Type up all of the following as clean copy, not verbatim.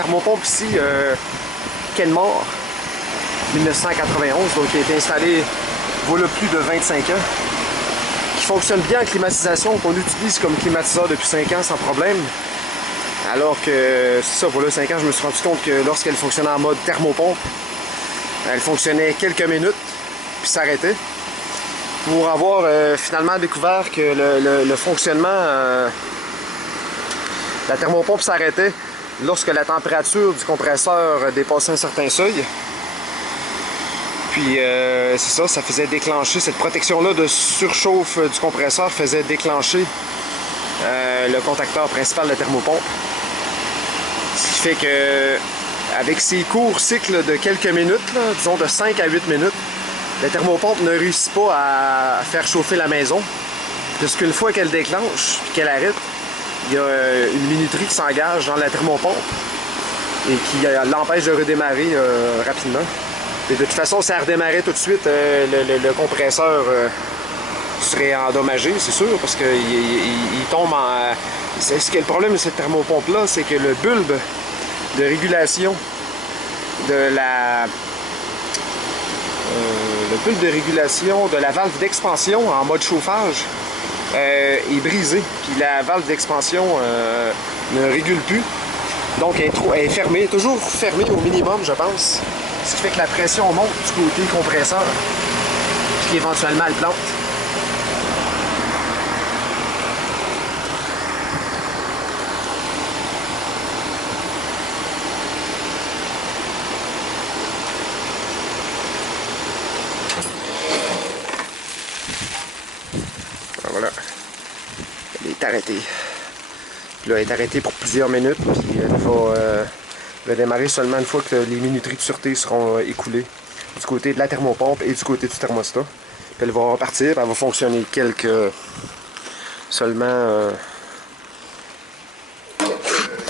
thermopompe ici, Kenmore, 1991, donc qui a été installé voilà plus de 25 ans, qui fonctionne bien en climatisation, qu'on utilise comme climatiseur depuis 5 ans sans problème. Alors que, c'est ça, voilà 5 ans, je me suis rendu compte que lorsqu'elle fonctionnait en mode thermopompe, elle fonctionnait quelques minutes, puis s'arrêtait. Pour avoir finalement découvert que le fonctionnement, la thermopompe s'arrêtait lorsque la température du compresseur dépassait un certain seuil. Puis c'est ça, ça faisait déclencher, cette protection-là de surchauffe du compresseur faisait déclencher le contacteur principal de la thermopompe. Ce qui fait que, avec ces courts cycles de quelques minutes, là, disons de 5 à 8 minutes, la thermopompe ne réussit pas à faire chauffer la maison. Puisqu'une fois qu'elle déclenche et qu'elle arrête, il y a une minuterie qui s'engage dans la thermopompe et qui l'empêche de redémarrer rapidement. Et de toute façon, si elle redémarrait tout de suite, le compresseur serait endommagé, c'est sûr, parce qu'il tombe en... Le problème de cette thermopompe-là, c'est que le bulbe de régulation de la... le bulbe de régulation de la valve d'expansion en mode chauffage est brisé. Puis la valve d'expansion ne régule plus. Donc elle est fermée, toujours fermée au minimum, je pense. Ce qui fait que la pression monte du côté compresseur, ce qui éventuellement le plante. Voilà, elle est arrêtée. Puis là, elle est arrêtée pour plusieurs minutes, puis elle va démarrer seulement une fois que les minuteries de sûreté seront écoulées du côté de la thermopompe et du côté du thermostat. Puis elle va repartir, elle va fonctionner seulement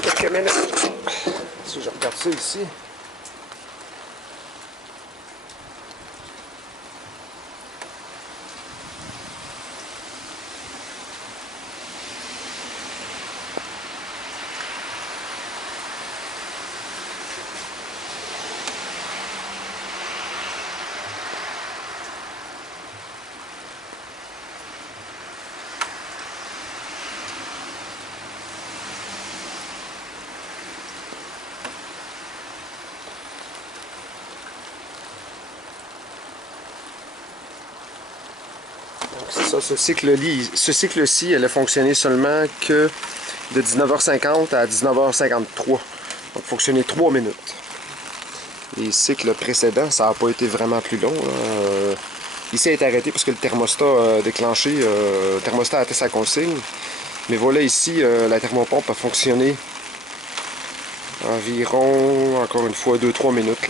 quelques minutes. Si je regarde ça ici. C'est ça, ce cycle-ci, elle a fonctionné seulement que de 19h50 à 19h53. Donc, fonctionné 3 minutes. Les cycles précédents, ça n'a pas été vraiment plus long. Ici, elle est arrêtée parce que le thermostat a déclenché, le thermostat a atteint sa consigne. Mais voilà, ici, la thermopompe a fonctionné environ, encore une fois, 2-3 minutes.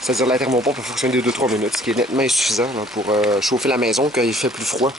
C'est-à-dire la thermopompe a fonctionné 2-3 minutes, ce qui est nettement insuffisant là, pour chauffer la maison quand il fait plus froid.